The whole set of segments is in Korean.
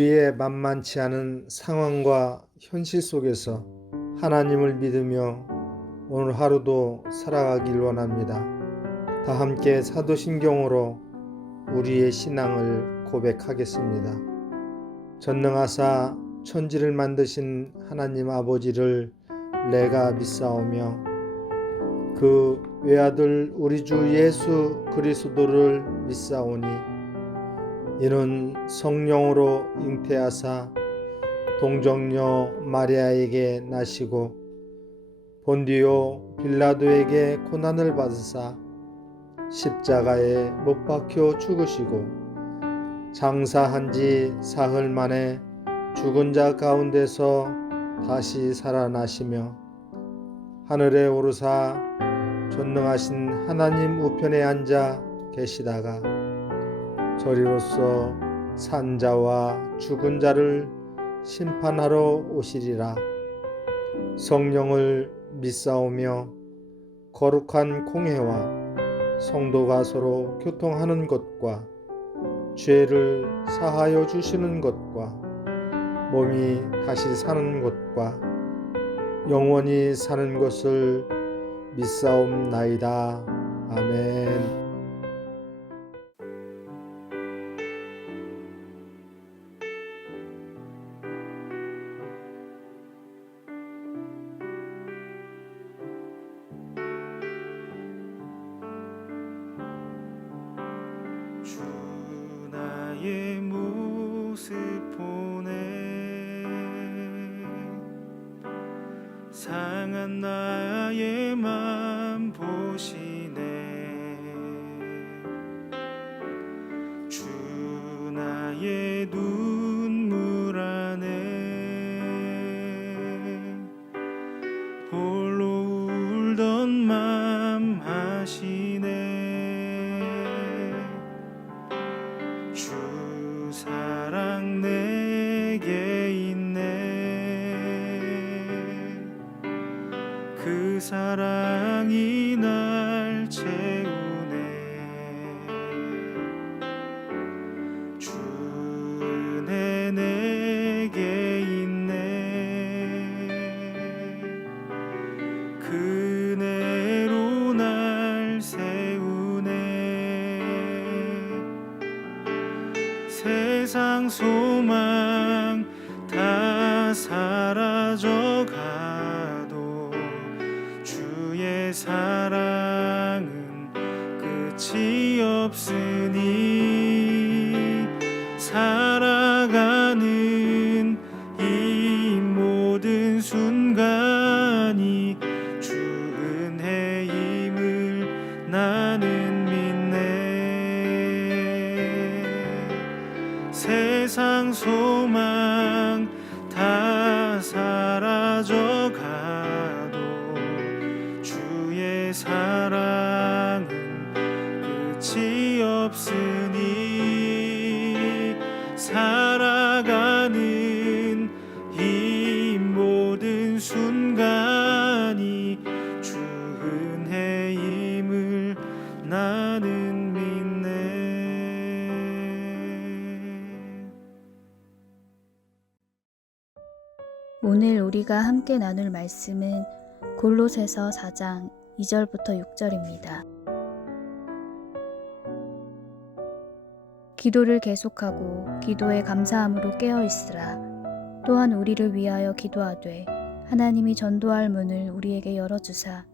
우리의 만만치 않은 상황과 현실 속에서 하나님을 믿으며 오늘 하루도 살아가길 원합니다. 다 함께 사도신경으로 우리의 신앙을 고백하겠습니다. 전능하사 천지를 만드신 하나님 아버지를 내가 믿사오며 그 외아들 우리 주 예수 그리스도를 믿사오니 이는 성령으로 잉태하사 동정녀 마리아에게 나시고 본디오 빌라도에게 고난을 받으사 십자가에 못 박혀 죽으시고 장사한 지 사흘 만에 죽은 자 가운데서 다시 살아나시며 하늘에 오르사 전능하신 하나님 우편에 앉아 계시다가 저리로서 산자와 죽은 자를 심판하러 오시리라. 성령을 믿사오며 거룩한 공회와 성도가 서로 교통하는 것과 죄를 사하여 주시는 것과 몸이 다시 사는 것과 영원히 사는 것을 믿사옵나이다. 아멘. 주 나의 모습 보네 상한 나의 맘 보시네 주 나의 눈물 안에 홀로 울던 맘 아시네 주 사랑 내게 있네 그 사랑이 날 채우네 주 은혜 내게 있네 그 은혜로 날 세우네 세상 소망 다 사라져가도 주의 사랑은 끝이 없으니 살아가는 이 모든 순간이 주 은혜임을 나는 믿네 세상 소망 다 사라져가도 주의 사랑은 끝이 없으니 살아가는 이 모든 순간이 주 은혜임을 나는 믿네. 오늘 우리가 함께 나눌 말씀은 골로새서 4장 2절부터 6절입니다. 기도를 계속하고 기도에 감사함으로 깨어 있으라. 또한 우리를 위하여 기도하되 하나님이 전도할 문을 우리에게 열어주사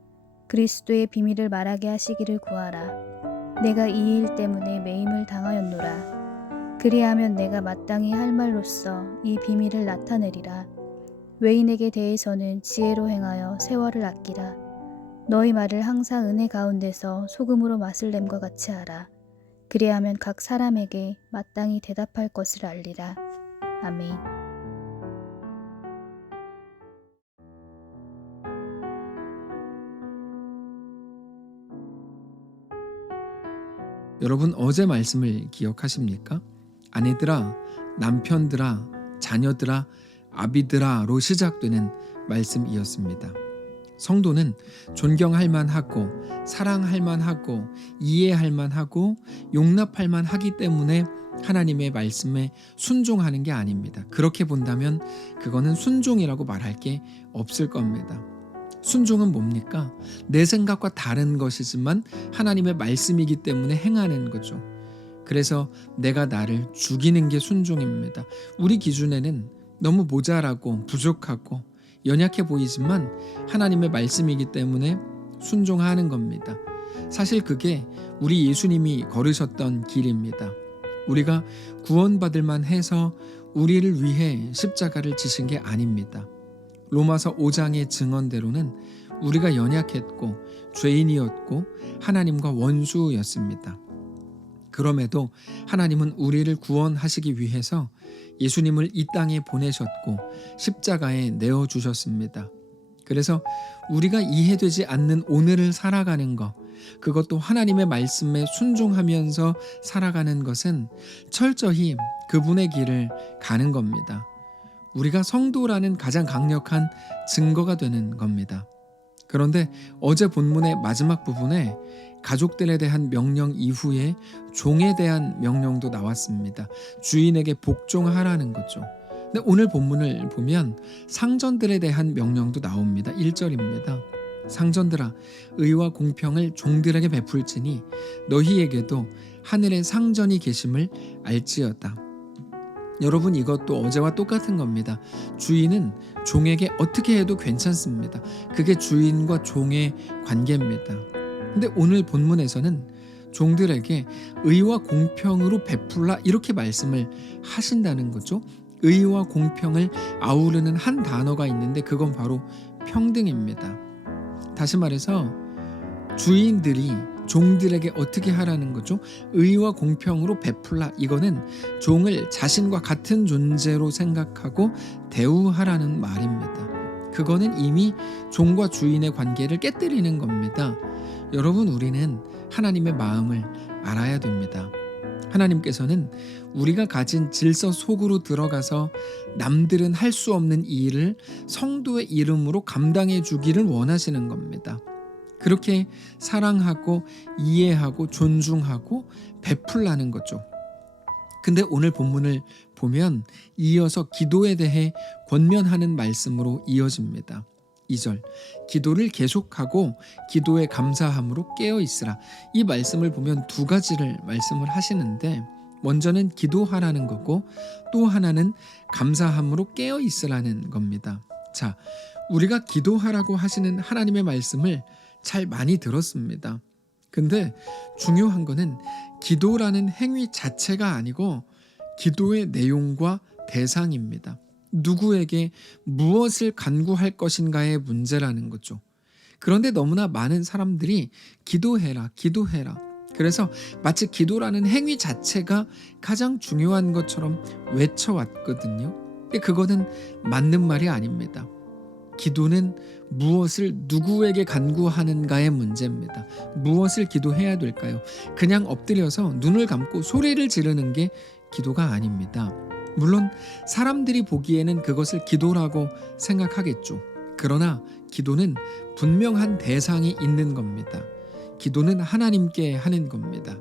그리스도의 비밀을 말하게 하시기를 구하라. 내가 이 일 때문에 매임을 당하였노라. 그리하면 내가 마땅히 할 말로써 이 비밀을 나타내리라. 외인에게 대해서는 지혜로 행하여 세월을 아끼라. 너희 말을 항상 은혜 가운데서 소금으로 맛을 냄과 같이 하라. 그리하면 각 사람에게 마땅히 대답할 것을 알리라. 아멘. 여러분 어제 말씀을 기억하십니까? 아내들아, 남편들아, 자녀들아, 아비들아로 시작되는 말씀이었습니다. 성도는 존경할 만하고 사랑할 만하고 이해할 만하고 용납할 만하기 때문에 하나님의 말씀에 순종하는 게 아닙니다. 그렇게 본다면 그거는 순종이라고 말할 게 없을 겁니다. 순종은 뭡니까? 내 생각과 다른 것이지만 하나님의 말씀이기 때문에 행하는 거죠. 그래서 내가 나를 죽이는 게 순종입니다. 우리 기준에는 너무 모자라고 부족하고 연약해 보이지만 하나님의 말씀이기 때문에 순종하는 겁니다. 사실 그게 우리 예수님이 걸으셨던 길입니다. 우리가 구원받을 만해서 우리를 위해 십자가를 지신 게 아닙니다. 로마서 5장의 증언대로는 우리가 연약했고 죄인이었고 하나님과 원수였습니다. 그럼에도 하나님은 우리를 구원하시기 위해서 예수님을 이 땅에 보내셨고 십자가에 내어주셨습니다. 그래서 우리가 이해되지 않는 오늘을 살아가는 것, 그것도 하나님의 말씀에 순종하면서 살아가는 것은 철저히 그분의 길을 가는 겁니다. 우리가 성도라는 가장 강력한 증거가 되는 겁니다. 그런데 어제 본문의 마지막 부분에 가족들에 대한 명령 이후에 종에 대한 명령도 나왔습니다. 주인에게 복종하라는 거죠. 근데 오늘 본문을 보면 상전들에 대한 명령도 나옵니다. 1절입니다. 상전들아, 의와 공평을 종들에게 베풀지니 너희에게도 하늘에 상전이 계심을 알지어다. 여러분, 이것도 어제와 똑같은 겁니다. 주인은 종에게 어떻게 해도 괜찮습니다. 그게 주인과 종의 관계입니다. 근데 오늘 본문에서는 종들에게 의와 공평으로 베풀라 이렇게 말씀을 하신다는 거죠. 의와 공평을 아우르는 한 단어가 있는데 그건 바로 평등입니다. 다시 말해서 주인들이 종들에게 어떻게 하라는 거죠? 의와 공평으로 베풀라. 이거는 종을 자신과 같은 존재로 생각하고 대우하라는 말입니다. 그거는 이미 종과 주인의 관계를 깨뜨리는 겁니다. 여러분, 우리는 하나님의 마음을 알아야 됩니다. 하나님께서는 우리가 가진 질서 속으로 들어가서 남들은 할 수 없는 이 일을 성도의 이름으로 감당해 주기를 원하시는 겁니다. 그렇게 사랑하고 이해하고 존중하고 베풀라는 거죠. 근데 오늘 본문을 보면 이어서 기도에 대해 권면하는 말씀으로 이어집니다. 2절, 기도를 계속하고 기도에 감사함으로 깨어 있으라. 이 말씀을 보면 두 가지를 말씀을 하시는데 먼저는 기도하라는 거고 또 하나는 감사함으로 깨어 있으라는 겁니다. 자, 우리가 기도하라고 하시는 하나님의 말씀을 잘 많이 들었습니다. 근데 중요한 거는 기도라는 행위 자체가 아니고 기도의 내용과 대상입니다. 누구에게 무엇을 간구할 것인가의 문제라는 거죠. 그런데 너무나 많은 사람들이 기도해라, 기도해라. 그래서 마치 기도라는 행위 자체가 가장 중요한 것처럼 외쳐왔거든요. 근데 그거는 맞는 말이 아닙니다. 기도는 무엇을 누구에게 간구하는가의 문제입니다. 무엇을 기도해야 될까요? 그냥 엎드려서 눈을 감고 소리를 지르는 게 기도가 아닙니다. 물론 사람들이 보기에는 그것을 기도라고 생각하겠죠. 그러나 기도는 분명한 대상이 있는 겁니다. 기도는 하나님께 하는 겁니다.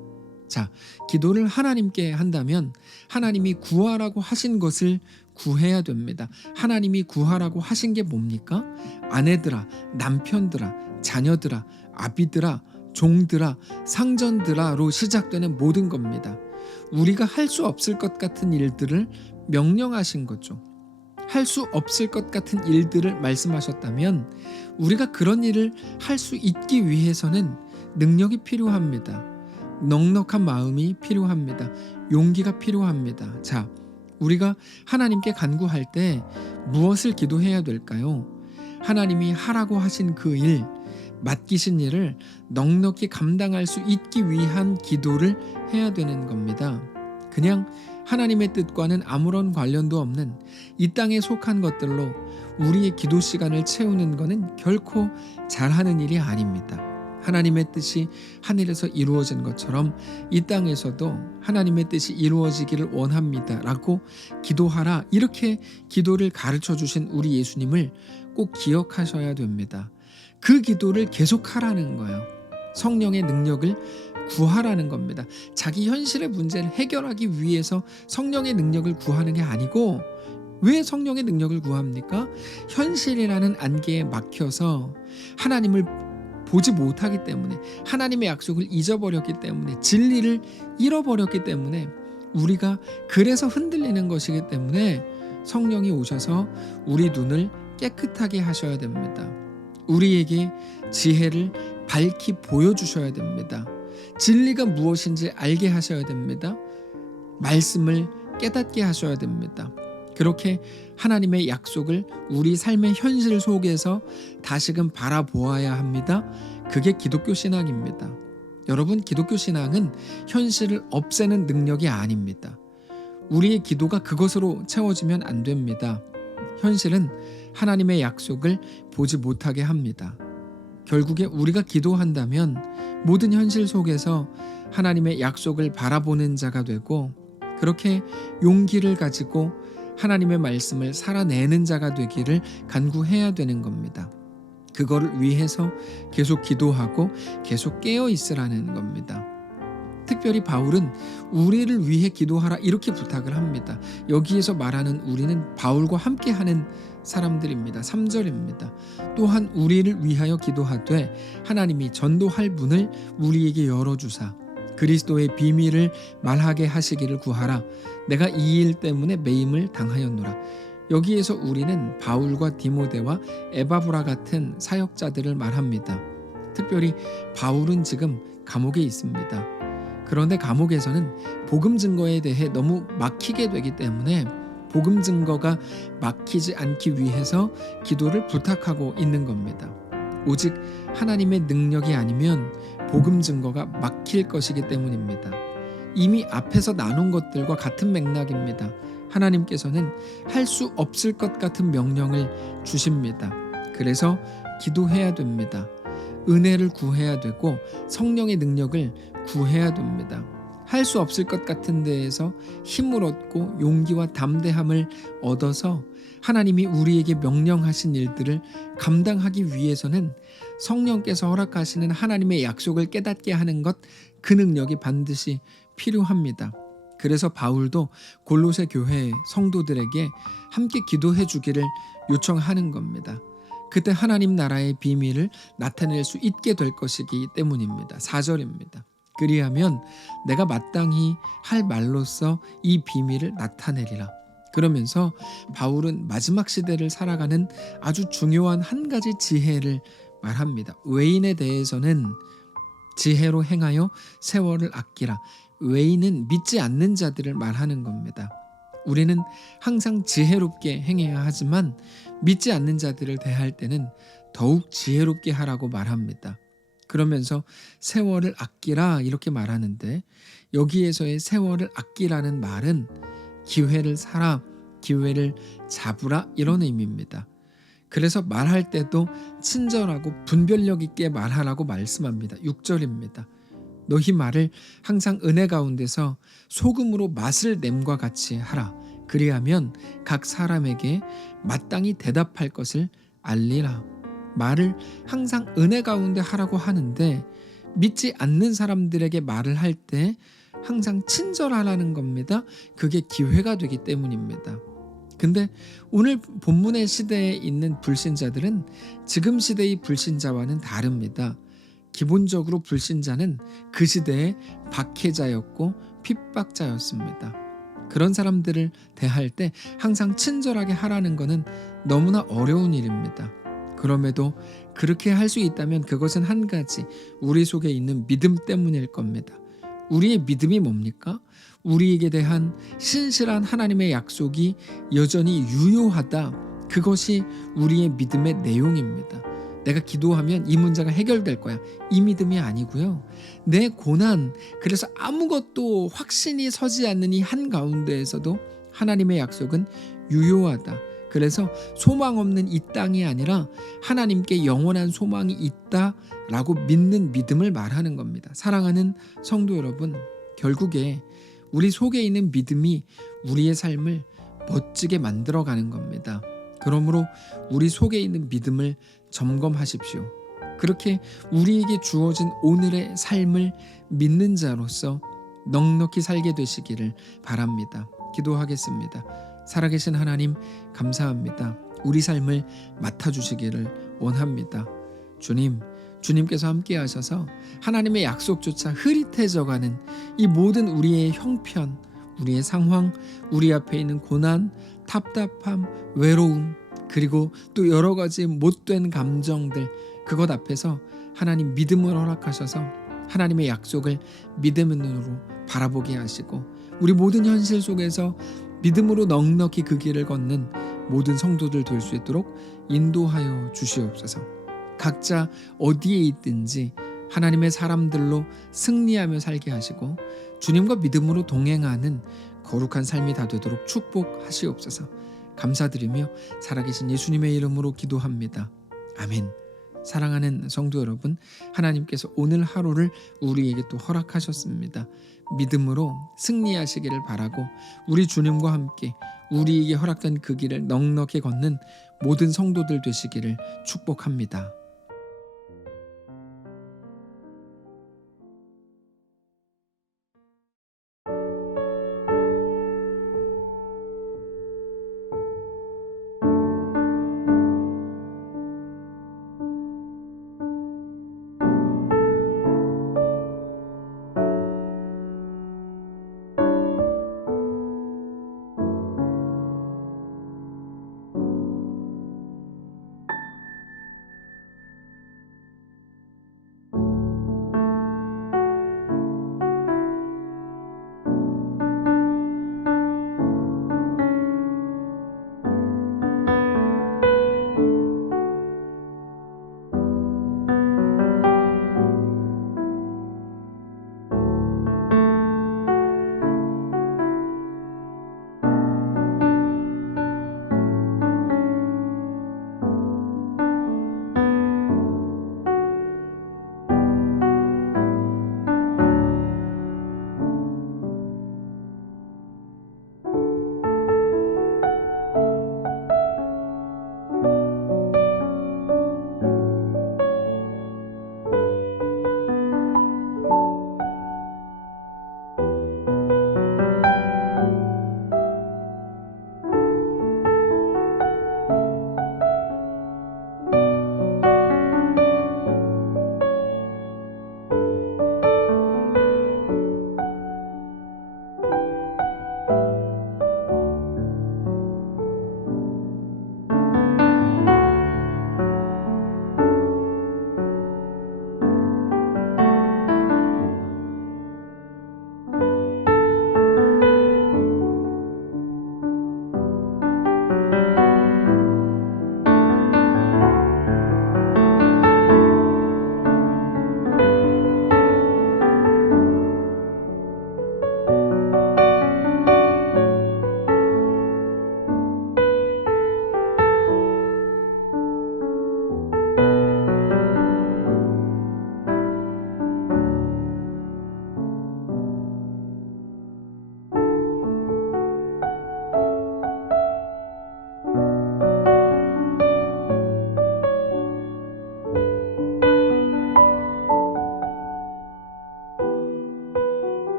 자, 기도를 하나님께 한다면 하나님이 구하라고 하신 것을 구해야 됩니다. 하나님이 구하라고 하신 게 뭡니까? 아내들아, 남편들아, 자녀들아, 아비들아, 종들아, 상전들아로 시작되는 모든 겁니다. 우리가 할 수 없을 것 같은 일들을 명령하신 거죠. 할 수 없을 것 같은 일들을 말씀하셨다면 우리가 그런 일을 할 수 있기 위해서는 능력이 필요합니다. 넉넉한 마음이 필요합니다. 용기가 필요합니다. 자, 우리가 하나님께 간구할 때 무엇을 기도해야 될까요? 하나님이 하라고 하신 그 일, 맡기신 일을 넉넉히 감당할 수 있기 위한 기도를 해야 되는 겁니다. 그냥 하나님의 뜻과는 아무런 관련도 없는 이 땅에 속한 것들로 우리의 기도 시간을 채우는 것은 결코 잘하는 일이 아닙니다. 하나님의 뜻이 하늘에서 이루어진 것처럼 이 땅에서도 하나님의 뜻이 이루어지기를 원합니다 라고 기도하라, 이렇게 기도를 가르쳐 주신 우리 예수님을 꼭 기억하셔야 됩니다. 그 기도를 계속하라는 거예요. 성령의 능력을 구하라는 겁니다. 자기 현실의 문제를 해결하기 위해서 성령의 능력을 구하는 게 아니고, 왜 성령의 능력을 구합니까? 현실이라는 안개에 막혀서 하나님을 보지 못하기 때문에, 하나님의 약속을 잊어버렸기 때문에, 진리를 잃어버렸기 때문에, 우리가 그래서 흔들리는 것이기 때문에 성령이 오셔서 우리 눈을 깨끗하게 하셔야 됩니다. 우리에게 지혜를 밝히 보여주셔야 됩니다. 진리가 무엇인지 알게 하셔야 됩니다. 말씀을 깨닫게 하셔야 됩니다. 그렇게 하나님의 약속을 우리 삶의 현실 속에서 다시금 바라보아야 합니다. 그게 기독교 신앙입니다. 여러분, 기독교 신앙은 현실을 없애는 능력이 아닙니다. 우리의 기도가 그것으로 채워지면 안 됩니다. 현실은 하나님의 약속을 보지 못하게 합니다. 결국에 우리가 기도한다면 모든 현실 속에서 하나님의 약속을 바라보는 자가 되고, 그렇게 용기를 가지고 하나님의 말씀을 살아내는 자가 되기를 간구해야 되는 겁니다. 그거를 위해서 계속 기도하고 계속 깨어 있으라는 겁니다. 특별히 바울은 우리를 위해 기도하라 이렇게 부탁을 합니다. 여기에서 말하는 우리는 바울과 함께하는 사람들입니다. 3절입니다. 또한 우리를 위하여 기도하되 하나님이 전도할 문을 우리에게 열어주사 그리스도의 비밀을 말하게 하시기를 구하라. 내가 이 일 때문에 매임을 당하였노라. 여기에서 우리는 바울과 디모데와 에바브라 같은 사역자들을 말합니다. 특별히 바울은 지금 감옥에 있습니다. 그런데 감옥에서는 복음 증거에 대해 너무 막히게 되기 때문에 복음 증거가 막히지 않기 위해서 기도를 부탁하고 있는 겁니다. 오직 하나님의 능력이 아니면 복음 증거가 막힐 것이기 때문입니다. 이미 앞에서 나눈 것들과 같은 맥락입니다. 하나님께서는 할 수 없을 것 같은 명령을 주십니다. 그래서 기도해야 됩니다. 은혜를 구해야 되고 성령의 능력을 구해야 됩니다. 할 수 없을 것 같은 데에서 힘을 얻고 용기와 담대함을 얻어서 하나님이 우리에게 명령하신 일들을 감당하기 위해서는 성령께서 허락하시는 하나님의 약속을 깨닫게 하는 것, 그 능력이 반드시 필요합니다. 그래서 바울도 골로새 교회 성도들에게 함께 기도해 주기를 요청하는 겁니다. 그때 하나님 나라의 비밀을 나타낼 수 있게 될 것이기 때문입니다. 4절입니다. 그리하면 내가 마땅히 할 말로써 이 비밀을 나타내리라. 그러면서 바울은 마지막 시대를 살아가는 아주 중요한 한 가지 지혜를 말합니다. 외인에 대해서는 지혜로 행하여 세월을 아끼라. 외인은 믿지 않는 자들을 말하는 겁니다. 우리는 항상 지혜롭게 행해야 하지만 믿지 않는 자들을 대할 때는 더욱 지혜롭게 하라고 말합니다. 그러면서 세월을 아끼라 이렇게 말하는데, 여기에서의 세월을 아끼라는 말은 기회를 사라, 기회를 잡으라 이런 의미입니다. 그래서 말할 때도 친절하고 분별력 있게 말하라고 말씀합니다. 6절입니다. 너희 말을 항상 은혜 가운데서 소금으로 맛을 냄과 같이 하라. 그리하면 각 사람에게 마땅히 대답할 것을 알리라. 말을 항상 은혜 가운데 하라고 하는데, 믿지 않는 사람들에게 말을 할 때 항상 친절하라는 겁니다. 그게 기회가 되기 때문입니다. 근데 오늘 본문의 시대에 있는 불신자들은 지금 시대의 불신자와는 다릅니다. 기본적으로 불신자는 그 시대의 박해자였고 핍박자였습니다. 그런 사람들을 대할 때 항상 친절하게 하라는 것은 너무나 어려운 일입니다. 그럼에도 그렇게 할 수 있다면 그것은 한 가지, 우리 속에 있는 믿음 때문일 겁니다. 우리의 믿음이 뭡니까? 우리에게 대한 신실한 하나님의 약속이 여전히 유효하다. 그것이 우리의 믿음의 내용입니다. 내가 기도하면 이 문제가 해결될 거야. 이 믿음이 아니고요. 내 고난, 그래서 아무것도 확신이 서지 않는 이 한가운데에서도 하나님의 약속은 유효하다. 그래서 소망 없는 이 땅이 아니라 하나님께 영원한 소망이 있다라고 믿는 믿음을 말하는 겁니다. 사랑하는 성도 여러분, 결국에 우리 속에 있는 믿음이 우리의 삶을 멋지게 만들어가는 겁니다. 그러므로 우리 속에 있는 믿음을 점검하십시오. 그렇게 우리에게 주어진 오늘의 삶을 믿는 자로서 넉넉히 살게 되시기를 바랍니다. 기도하겠습니다. 살아계신 하나님 감사합니다. 우리 삶을 맡아주시기를 원합니다. 주님께서 함께 하셔서 하나님의 약속조차 흐릿해져가는 이 모든 우리의 형편, 우리의 상황, 우리 앞에 있는 고난, 답답함, 외로움, 그리고 또 여러 가지 못된 감정들, 그것 앞에서 하나님 믿음을 허락하셔서 하나님의 약속을 믿음의 눈으로 바라보게 하시고 우리 모든 현실 속에서 믿음으로 넉넉히 그 길을 걷는 모든 성도들 될 수 있도록 인도하여 주시옵소서. 각자 어디에 있든지 하나님의 사람들로 승리하며 살게 하시고 주님과 믿음으로 동행하는 거룩한 삶이 다 되도록 축복하시옵소서. 감사드리며 살아계신 예수님의 이름으로 기도합니다. 아멘. 사랑하는 성도 여러분, 하나님께서 오늘 하루를 우리에게 또 허락하셨습니다. 믿음으로 승리하시기를 바라고 우리 주님과 함께 우리에게 허락된 그 길을 넉넉히 걷는 모든 성도들 되시기를 축복합니다.